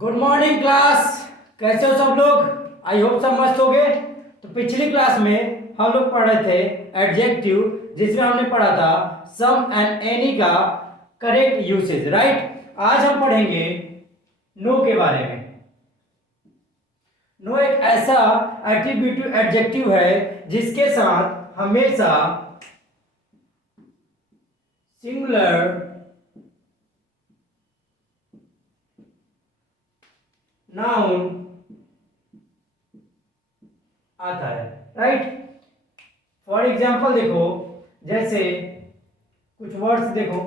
Good morning class. कैसे हो सब लोग? आई होप सब मस्त हो गए। तो पिछली क्लास में हम लोग पढ़े थे एडजेक्टिव, जिसमें हमने पढ़ा था सम एंड एनी का करेक्ट यूसेज, राइट। आज हम पढ़ेंगे नो के बारे में। नो एक ऐसा एट्रीब्यूटिव एडजेक्टिव है जिसके साथ हमेशा सिंगुलर नाउन आता है, राइट। फॉर एग्जाम्पल देखो, जैसे कुछ वर्ड्स देखो।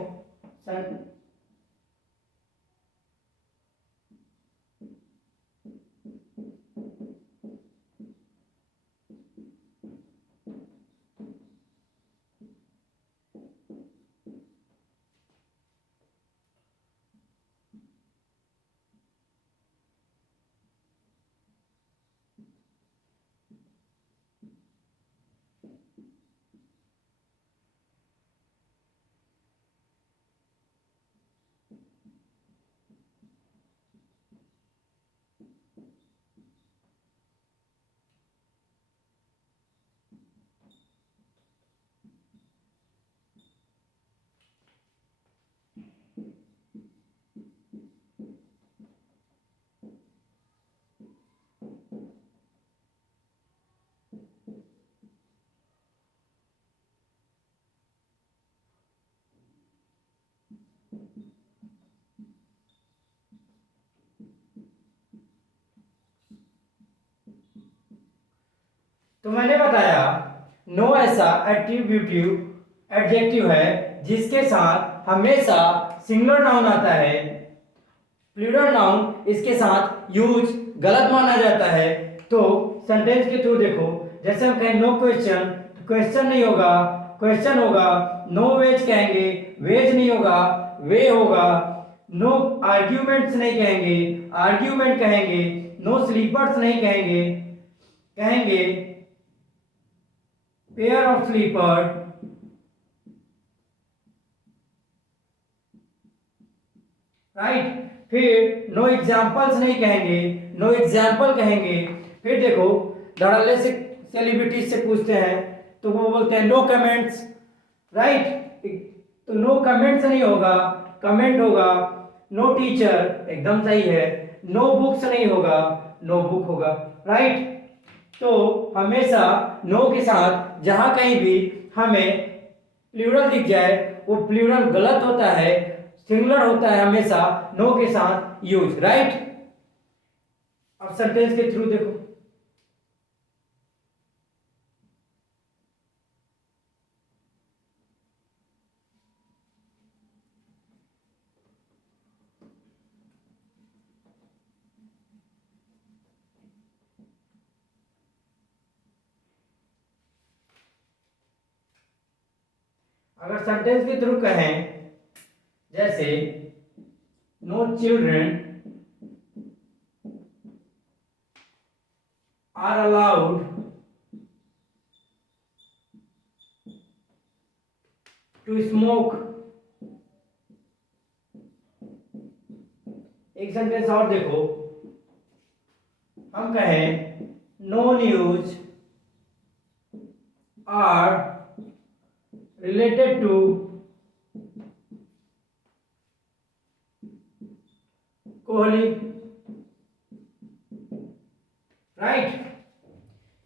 तो मैंने बताया नो ऐसा एट्रीब्यूटिव एडजेक्टिव है जिसके साथ हमेशा सिंगुलर नाउन आता है। प्लूरल नाउन इसके साथ यूज गलत माना जाता है। तो सेंटेंस के थ्रू देखो, जैसे हम कहें नो क्वेश्चन, तो क्वेश्चन नहीं होगा, क्वेश्चन होगा। नो वेज कहेंगे, वेज नहीं होगा, वे होगा। नो आर्ग्यूमेंट्स नहीं कहेंगे, आर्ग्यूमेंट कहेंगे। नो स्लीपर्स नहीं कहेंगे, कहेंगे पेयर ऑफ स्लीपर, राइट। फिर नो एग्जाम्पल्स नहीं कहेंगे, नो एग्जाम्पल कहेंगे। फिर देखो, धड़ल्ले से सेलिब्रिटीज से पूछते हैं तो वो बोलते हैं नो कमेंट्स, राइट। तो नो कमेंट्स नहीं होगा, कमेंट होगा। नो टीचर एकदम सही है। नो बुक्स नहीं होगा, नो बुक होगा, राइट। तो हमेशा नो के साथ जहां कहीं भी हमें प्लूरल दिख जाए वो प्लूरल गलत होता है, सिंगुलर होता है हमेशा नो के साथ यूज, राइट। अब सेंटेंस के थ्रू देखो। अगर सेंटेंस के थ्रू कहें, जैसे no children are allowed to smoke. एक सेंटेंस और देखो, हम कहें no news are related to Kohli, right.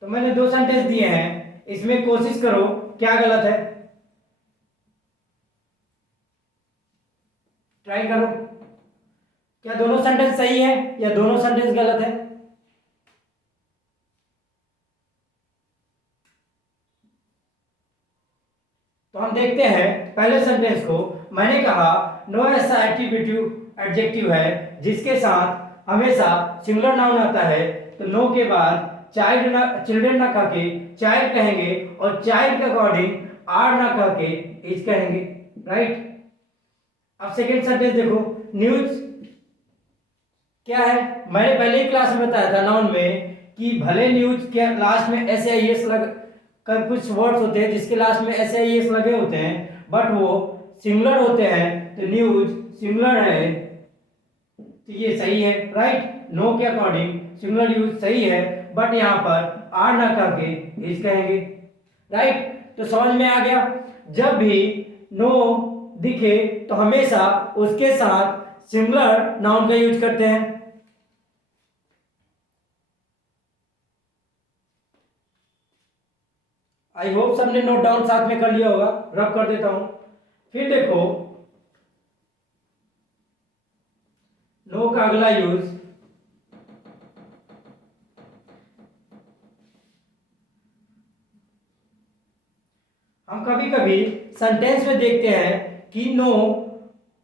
तो मैंने दो सेंटेंस दिए हैं, इसमें कोशिश करो क्या गलत है, ट्राई करो। क्या दोनों सेंटेंस सही है या दोनों सेंटेंस गलत है? तो हम देखते हैं पहले सेंटेंस को। मैंने कहा नो ऐसा एट्रीब्यूटिव एडजेक्टिव है जिसके साथ हमेशा सिंगुलर नाउन आता है। तो नो के बाद चाइल्ड ना, चिल्ड्रन ना कह के चाइल्ड कहेंगे, और चाइल्ड के अकॉर्डिंग आर ना कह के इज कहेंगे, राइट। अब सेकेंड सेंटेंस देखो, न्यूज क्या है? मैंने पहले ही क्लास में बताया था नाउन में कि भले न्यूज के लास्ट में एस आई एस लग कर कुछ वर्ड्स होते हैं जिसके लास्ट में एस आई एस लगे होते हैं, बट वो सिंगुलर होते हैं। तो न्यूज सिंगुलर है, तो ये सही है, राइट। नो के अकॉर्डिंग सिंगुलर यूज सही है, बट यहाँ पर आर ना करके इज कहेंगे, राइट। तो समझ में आ गया, जब भी नो दिखे तो हमेशा उसके साथ सिंगुलर नाउन का यूज करते हैं। आई होप सबने नोट डाउन साथ में कर लिया होगा, रब कर देता हूं। फिर देखो नो का अगला यूज हम कभी कभी सेंटेंस में देखते हैं कि नो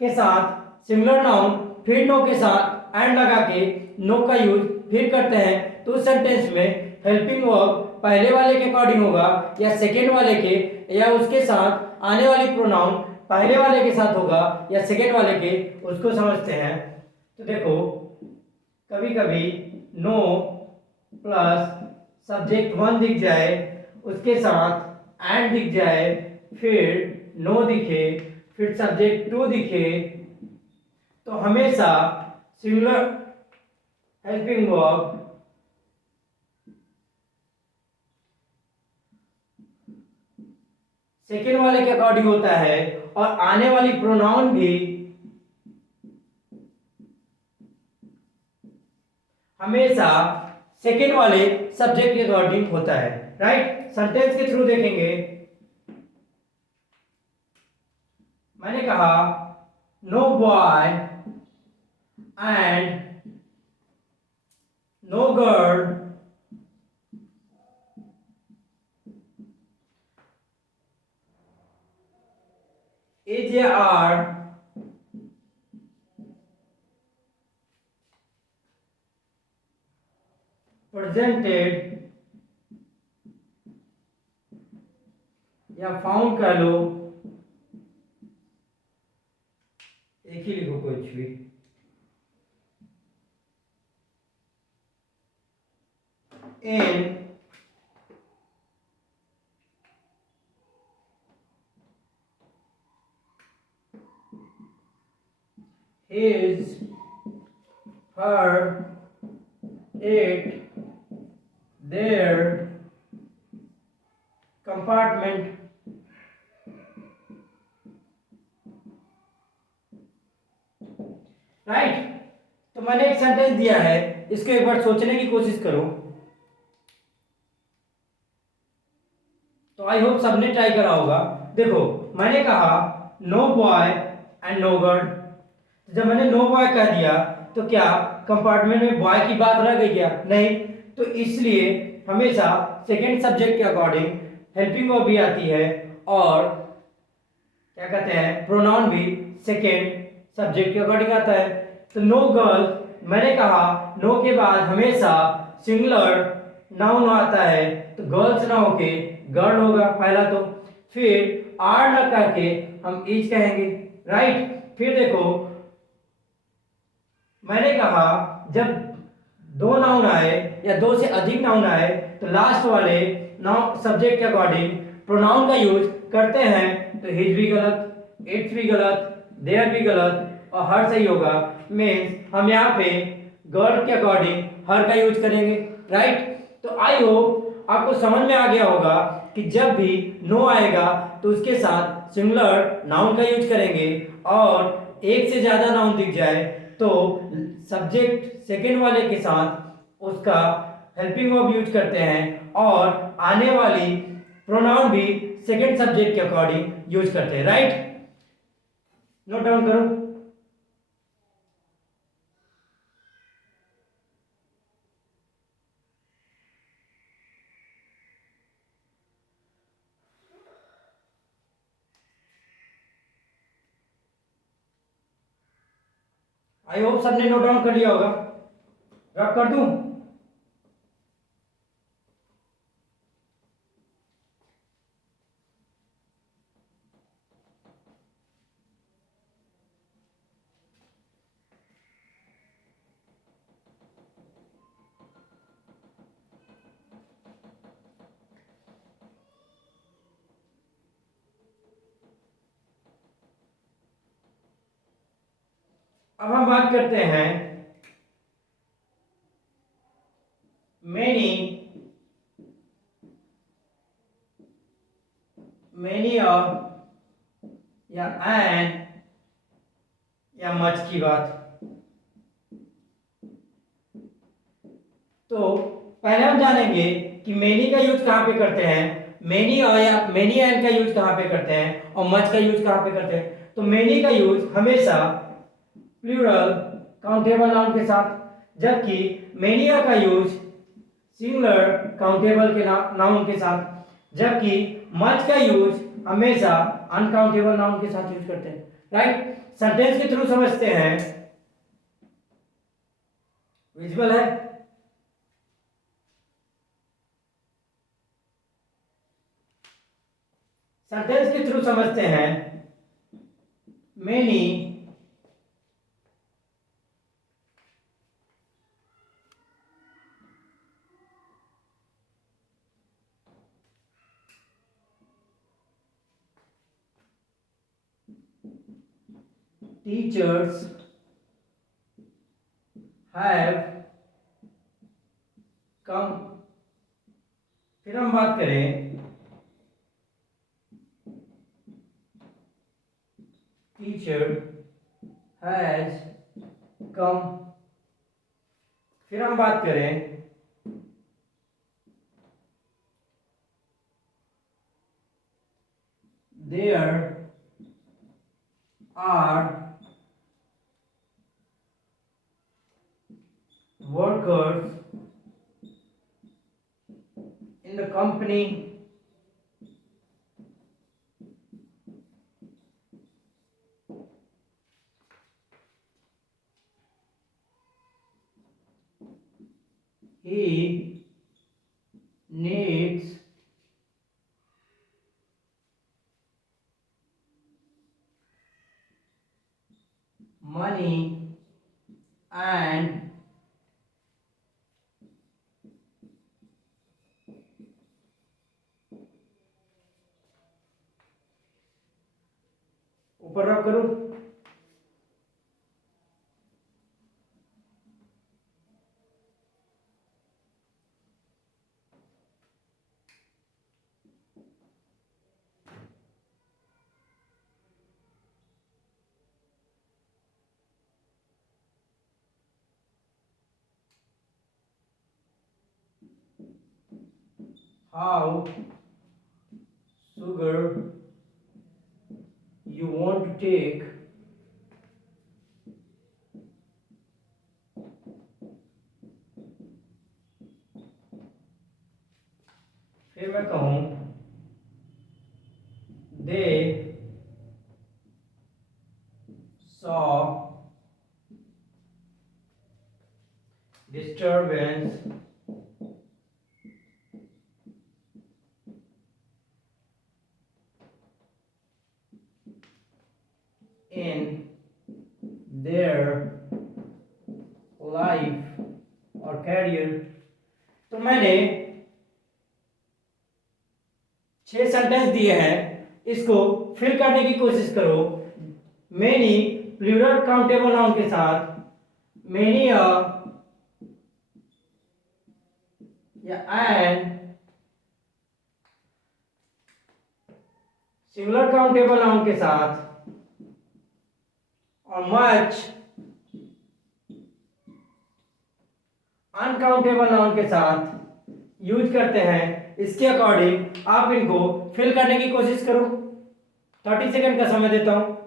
के साथ सिंगुलर नाउन फिर नो के साथ एंड लगा के नो का यूज फिर करते हैं, तो उस सेंटेंस में हेल्पिंग वर्ब पहले वाले के अकॉर्डिंग होगा या सेकेंड वाले के, या उसके साथ आने वाली प्रोनाउन पहले वाले के साथ होगा या सेकेंड वाले के, उसको समझते हैं। तो देखो कभी कभी नो प्लस सब्जेक्ट वन दिख जाए, उसके साथ एंड दिख जाए, फिर नो दिखे, फिर सब्जेक्ट टू दिखे, तो हमेशा सिंगुलर हेल्पिंग वर्ब सेकेंड वाले के अकॉर्डिंग होता है, और आने वाली प्रोनाउन भी हमेशा सेकेंड वाले सब्जेक्ट के अकॉर्डिंग होता है, राइट। सेंटेंस के थ्रू देखेंगे, मैंने कहा no boy and no girl is are presented या फाउंड कर लो, एक ही लिखो कुछ भी, in his, her, it, their compartment, राइट। तो मैंने एक सेंटेंस दिया है, इसको एक बार सोचने की कोशिश करो। तो आई होप सबने ट्राई करा होगा। देखो मैंने कहा no boy and no girl, जब मैंने नो बॉय कह दिया तो क्या कंपार्टमेंट में बॉय की बात रह गई क्या? नहीं। तो इसलिए हमेशा सेकंड सब्जेक्ट के अकॉर्डिंग हेल्पिंग वर्ब भी आती है, और क्या कहते हैं प्रोनाउन भी सेकंड सब्जेक्ट के अकॉर्डिंग आता है। तो नो गर्ल, मैंने कहा नो के बाद हमेशा सिंगुलर नाउन आता है, तो गर्ल्स ना होके गर्ल होगा पहला, तो फिर आर ना करके हम इज कहेंगे, राइट। फिर देखो मैंने कहा जब दो नाउन आए या दो से अधिक नाउन आए तो लास्ट वाले नाउन सब्जेक्ट के अकॉर्डिंग प्रोनाउन का यूज करते हैं, तो हिज भी गलत, इट्स भी गलत, देयर भी गलत, और हर सही होगा। मीन्स हम यहाँ पे गर्ल के अकॉर्डिंग हर का यूज करेंगे, राइट। तो आई होप आपको समझ में आ गया होगा कि जब भी नो आएगा तो उसके साथ सिंगुलर नाउन का यूज करेंगे, और एक से ज्यादा नाउन दिख जाए तो सब्जेक्ट सेकेंड वाले के साथ उसका हेल्पिंग वर्ब यूज करते हैं, और आने वाली प्रोनाउन भी सेकेंड सब्जेक्ट के अकॉर्डिंग यूज करते हैं, राइट। नोट डाउन करो। आई होप सबने नोट डाउन कर लिया होगा, रब कर दूं? अब हम बात करते हैं many many या एन या मच की बात। तो पहले हम जानेंगे कि मेनी का यूज कहाँ पे करते हैं, मेनी और या मेनी एन का यूज कहाँ पे करते हैं और मच का यूज कहाँ पे करते हैं। तो मेनी का यूज हमेशा प्लूरल काउंटेबल नाउन के साथ, जबकि मेनिया का यूज सिंगुलर काउंटेबल के नाउन के साथ, जबकि मच का यूज हमेशा अनकाउंटेबल नाउन के साथ यूज करते हैं। राइट, सेंटेंस के थ्रू समझते हैं। विजुअल है, सेंटेंस के थ्रू समझते हैं। Many teachers have come। फिर हम बात करें टीचर हैज कम। फिर हम बात करें there are workers in the company। He needs money and ऊपर रब करूं। How sugar you want to take फिर मैं कहूं दे saw disturbance in their life or career। तो मैंने 6 सेंटेंस दिए हैं, इसको फिल करने की कोशिश करो। मेनी प्लूरल काउंटेबल नाउन के साथ, मेनी या एन सिंगुलर काउंटेबल नाउन के साथ, और मच अनकाउंटेबल नाउन के साथ यूज करते हैं। इसके अकॉर्डिंग आप इनको फिल करने की कोशिश करो। 30 सेकंड का समय देता हूं।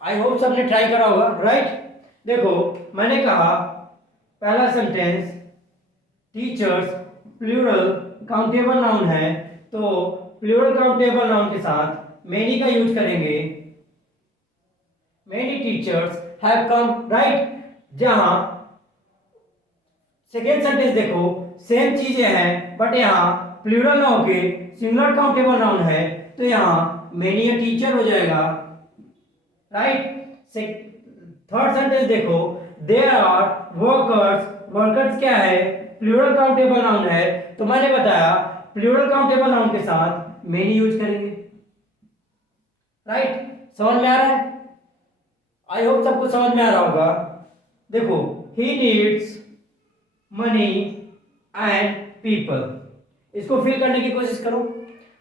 आई होप सबने ट्राई करा होगा। राइट, देखो मैंने कहा पहला sentence teachers plural countable noun है, तो प्लूरल काउंटेबल नाउन के साथ मेनी का यूज करेंगे। Many teachers have come. Right, जहां सेकेंड सेंटेंस देखो सेम चीजें हैं, बट यहाँ प्लूरल ना होके सिंगुलर काउंटेबल नाउन है, तो यहाँ मेनी टीचर हो जाएगा। राइट, थर्ड सेंटेंस देखो, देयर आर वर्कर्स, वर्कर्स क्या है, प्लूरल काउंटेबल नाउन है, तो मैंने बताया प्लूरल काउंटेबल नाउन के साथ मेनी यूज करेंगे। राइट, समझ में आ रहा है? आई होप सबको समझ में आ रहा होगा। देखो, he needs money and people, इसको फिल करने की कोशिश करो।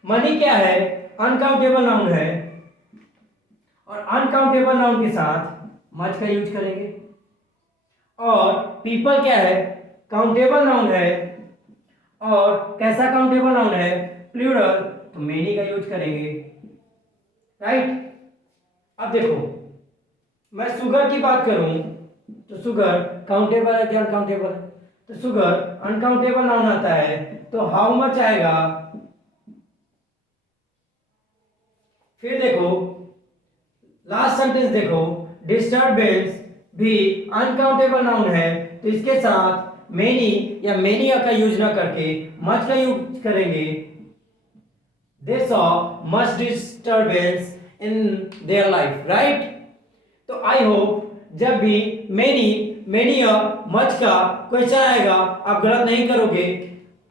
मनी क्या है, अनकाउंटेबल नाउन है, और अनकाउंटेबल नाउन के साथ मच का यूज करेंगे। और पीपल क्या है, काउंटेबल नाउन है, और कैसा काउंटेबल नाउन है, प्लूरल, तो मेनी का यूज करेंगे। राइट, अब देखो, मैं शुगर की बात करूं तो शुगर काउंटेबल है कि अनकाउंटेबल है, तो शुगर अनकाउंटेबल नाउन आता है, तो हाउ मच आएगा। फिर देखो लास्ट सेंटेंस देखो, डिस्टर्बेंस भी अनकाउंटेबल नाउन है, तो इसके साथ मेनी या मेनी का यूज ना करके मच का यूज करेंगे। They saw much disturbance in their life. Right, तो आई होप जब भी मेनी या मच का क्वेश्चन आएगा आप गलत नहीं करोगे।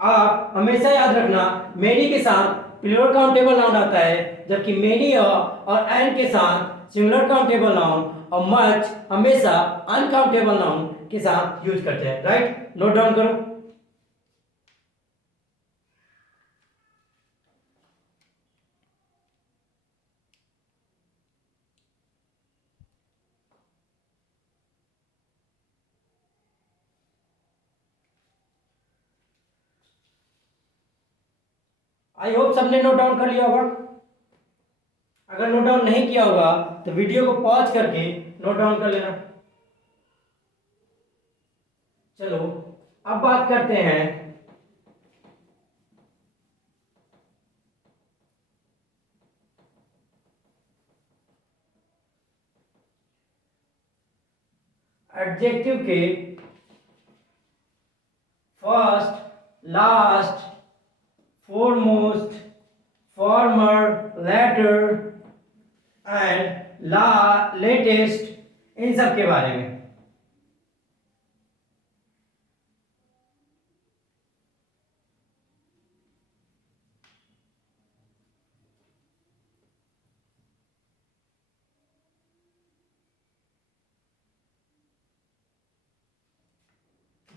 आप हमेशा याद रखना, मेनी के साथ प्लूरल काउंटेबल नाउन आता है, जबकि मेनी और एंड के साथ सिंगुलर काउंटेबल नाउन, और मच हमेशा अनकाउंटेबल नाउन के साथ यूज करते हैं। राइट, नोट डाउन करो। आई होप सबने नोट डाउन कर लिया होगा। अगर नोट डाउन नहीं किया होगा तो वीडियो को पॉज करके नोट डाउन कर लेना। चलो अब बात करते हैं एडजेक्टिव के first, last, foremost, former, latter and latest, इन सब के बारे में।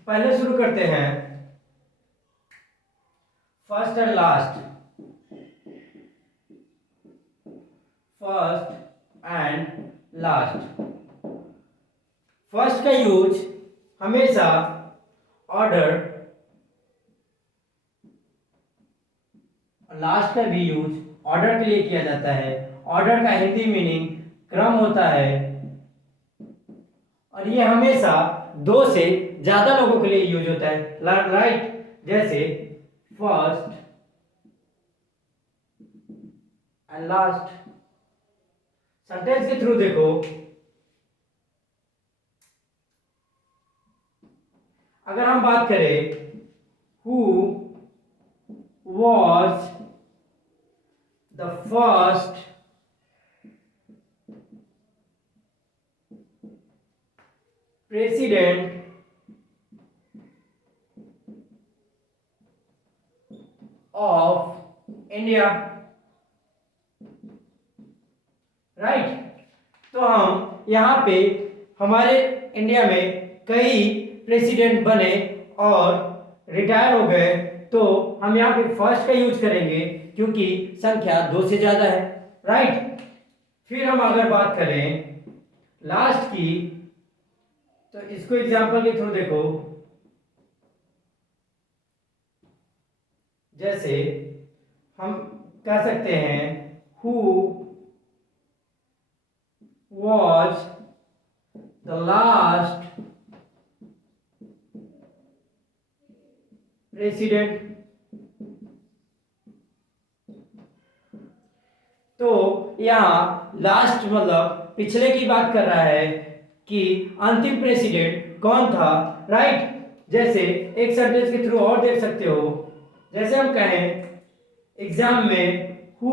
पहले शुरू करते हैं first and last. First and last, first का यूज हमेशा ऑर्डर, लास्ट का भी यूज ऑर्डर के लिए किया जाता है। ऑर्डर का हिंदी मीनिंग क्रम होता है, और ये हमेशा दो से ज्यादा लोगों के लिए यूज होता है। राइट, जैसे फर्स्ट एंड लास्ट। सेंटेंस के थ्रू देखो, अगर हम बात करें who was the first president of India. Right, तो हम यहाँ पे हमारे इंडिया में कई प्रेसिडेंट बने और रिटायर हो गए, तो हम यहाँ पे फर्स्ट का यूज करेंगे क्योंकि संख्या दो से ज्यादा है। राइट, फिर हम अगर बात करें लास्ट की, तो इसको एग्जांपल के थ्रू देखो, जैसे हम कह सकते हैं who was the last president। तो यहाँ लास्ट मतलब पिछले की बात कर रहा है कि अंतिम प्रेसिडेंट कौन था। राइट, जैसे एक सेंटेंस के थ्रू और देख सकते हो, जैसे हम कहें एग्जाम में हु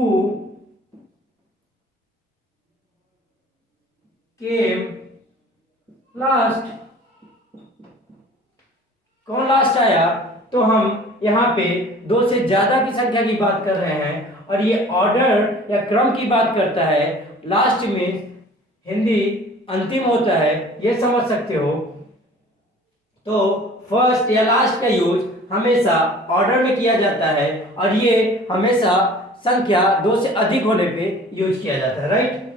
केम लास्ट। कौन लास्ट आया? तो हम यहाँ पे दो से ज्यादा की संख्या की बात कर रहे हैं और ये ऑर्डर या क्रम की बात करता है। लास्ट में हिंदी अंतिम होता है, ये समझ सकते हो। तो फर्स्ट या लास्ट का यूज हमेशा ऑर्डर में किया जाता है और ये हमेशा संख्या दो से अधिक होने पे यूज किया जाता है, राइट।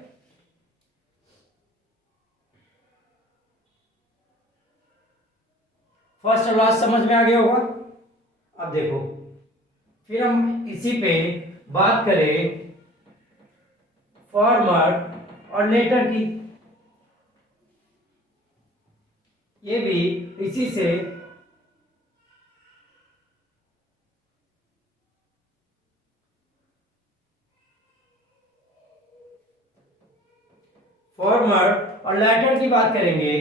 फर्स्ट और लास्ट समझ में आ गया होगा। अब देखो, फिर हम इसी पे बात करें फॉर्मर और लेटर की। ये भी इसी से फॉर्मर और लेटर की बात करेंगे।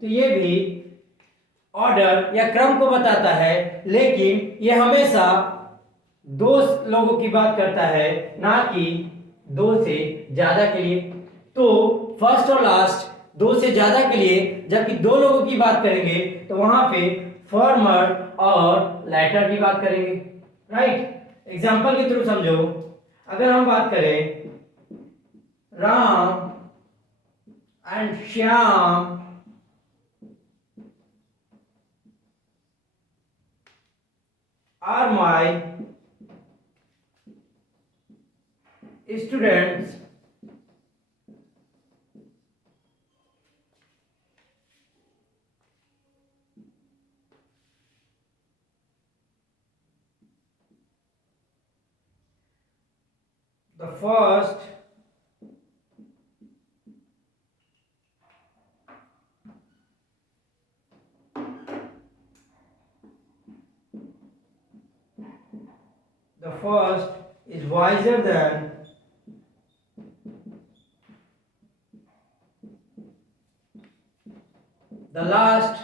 तो ये भी ऑर्डर या क्रम को बताता है, लेकिन ये हमेशा दो लोगों की बात करता है, ना कि दो से ज्यादा के लिए। तो फर्स्ट और लास्ट दो से ज्यादा के लिए, जबकि दो लोगों की बात करेंगे तो वहां पे फॉर्मर और लेटर की बात करेंगे, राइट। एग्जाम्पल के थ्रू समझो। अगर हम बात करें Ram and Shyam are my students, the first is wiser than the last.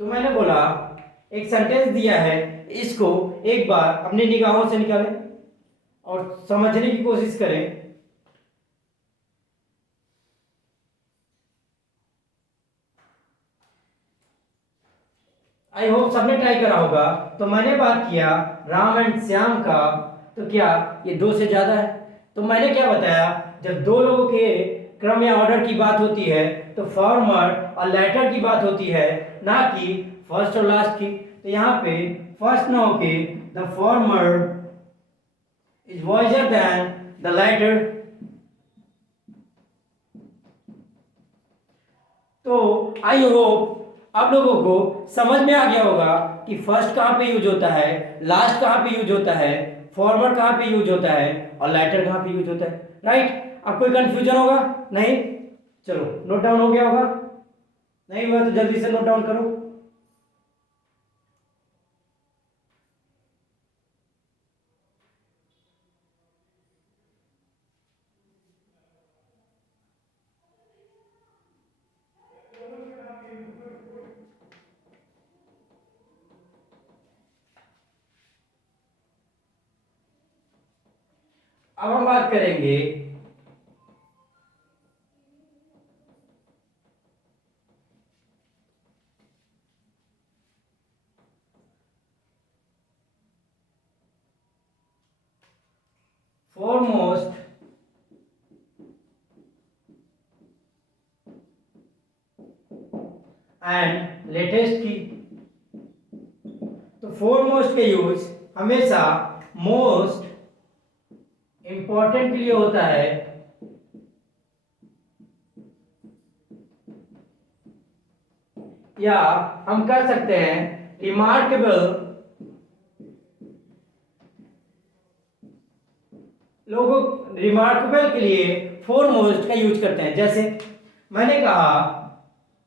तो मैंने बोला, एक सेंटेंस दिया है, इसको एक बार अपनी निगाहों से निकालें और समझने की कोशिश करें। आई होप सबने ट्राई करा होगा। तो मैंने बात किया राम एंड श्याम का, तो क्या ये दो से ज्यादा है? तो मैंने क्या बताया, जब दो लोगों के क्रम या ऑर्डर की बात होती है तो फॉर्मर और लेटर की बात होती है, ना कि फर्स्ट और लास्ट की। तो यहाँ पे फर्स्ट ना होके the former is wiser than the latter. तो आई होप आप लोगों को समझ में आ गया होगा कि फर्स्ट कहाँ पे यूज होता है, लास्ट कहाँ पे यूज होता है, फॉर्मर कहाँ पे यूज होता है और लेटर कहाँ पे यूज होता है, राइट। अब कोई कंफ्यूजन होगा? नहीं? चलो, नोट डाउन हो गया होगा। नहीं हुआ तो जल्दी से नोट डाउन करो। अब हम बात करेंगे foremost एंड लेटेस्ट की। तो फोरमोस्ट का यूज हमेशा मोस्ट इंपॉर्टेंट के लिए होता है, या हम कह सकते हैं रिमार्केबल। लोगों रिमार्केबल के लिए फोरमोस्ट का यूज करते हैं। जैसे मैंने कहा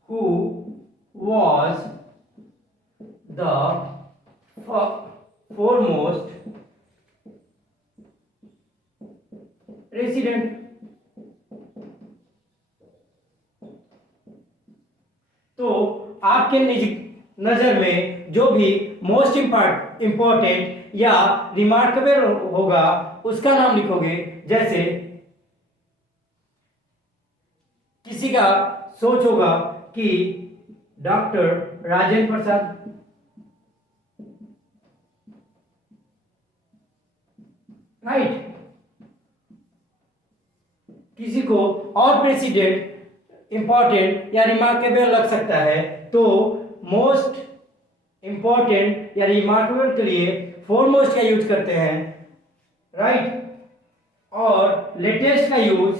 who was the foremost president। आपके नज़र में जो भी मोस्ट इम्पोर्टेंट या रिमार्केबल होगा उसका नाम लिखोगे। जैसे किसी का सोच होगा कि डॉक्टर राजेंद्र प्रसाद, राइट। किसी को और प्रेसिडेंट इंपॉर्टेंट या रिमार्केबल लग सकता है, तो मोस्ट इंपॉर्टेंट या रिमार्केबल के लिए फोरमोस्ट का यूज करते हैं, राइट। और लेटेस्ट का यूज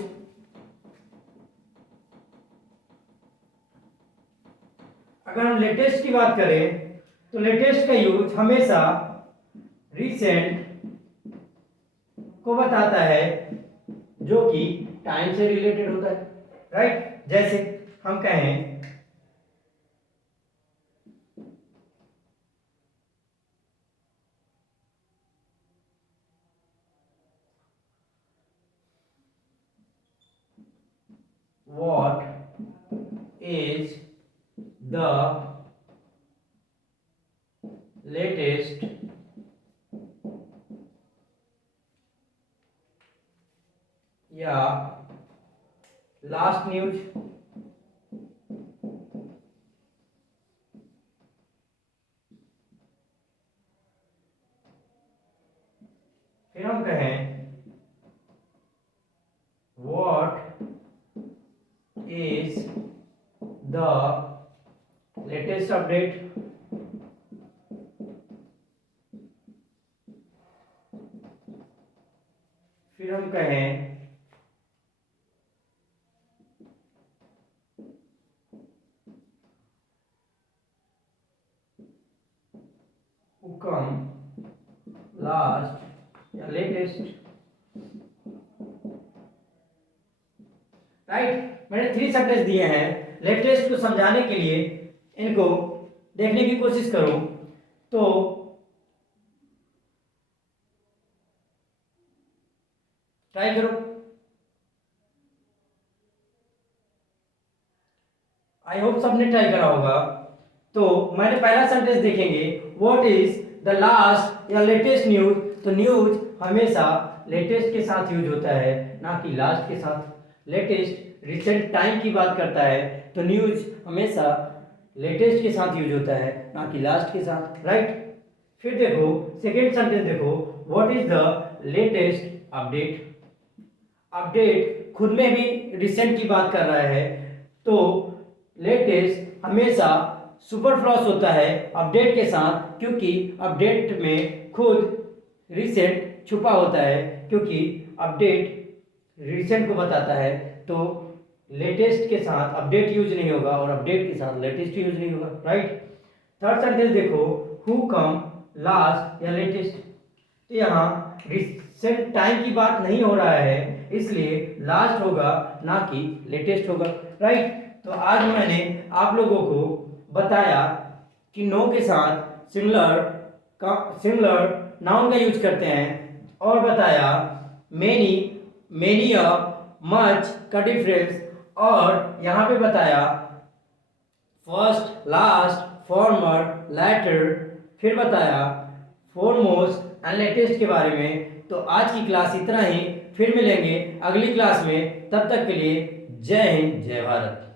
अगर हम लेटेस्ट की बात करें तो लेटेस्ट का यूज हमेशा रिसेंट को बताता है, जो कि टाइम से रिलेटेड होता है, राइट। जैसे हम कहें what is the latest या लास्ट न्यूज, फिर हम कहें what is the latest update, फिर हम कहें हुकम लास्ट या लेटेस्ट, राइट। मैंने 3 सेंटेंस दिए हैं। लेटेस्ट को समझाने के लिए इनको देखने की कोशिश करो तो ट्राई करो। आई होप सबने ट्राई करा होगा। तो मैंने पहला सेंटेंस देखेंगे, व्हाट इज द लास्ट या लेटेस्ट न्यूज। तो न्यूज हमेशा लेटेस्ट के साथ यूज होता है, ना कि लास्ट के साथ। लेटेस्ट रिसेंट टाइम की बात करता है, तो न्यूज हमेशा लेटेस्ट के साथ यूज होता है, ना कि लास्ट के साथ, राइट। फिर देखो सेकेंड सेंटेंस देखो, what is the latest update. Update खुद में भी रिसेंट की बात कर रहा है, तो लेटेस्ट हमेशा सुपरफ्लॉस होता है अपडेट के साथ, क्योंकि अपडेट में खुद रिसेंट छुपा होता है, क्योंकि अपडेट रिसेंट को बताता है। तो लेटेस्ट के साथ अपडेट यूज नहीं होगा और अपडेट के साथ लेटेस्ट यूज नहीं होगा, राइट। थर्ड सेंटेंस देखो, हु कम लास्ट या लेटेस्ट। तो यहाँ रिसेंट टाइम की बात नहीं हो रहा है, इसलिए लास्ट होगा, ना कि लेटेस्ट होगा, राइट। तो आज मैंने आप लोगों को बताया कि नो के साथ सिमिलर नाउन का यूज करते हैं, और बताया मेनी, मेनी या मच का डिफरेंस, और यहाँ पे बताया फर्स्ट, लास्ट, फॉर्मर, लेटर, फिर बताया फोरमोस्ट एंड लेटेस्ट के बारे में। तो आज की क्लास इतना ही, फिर मिलेंगे अगली क्लास में। तब तक के लिए जय हिंद, जय भारत।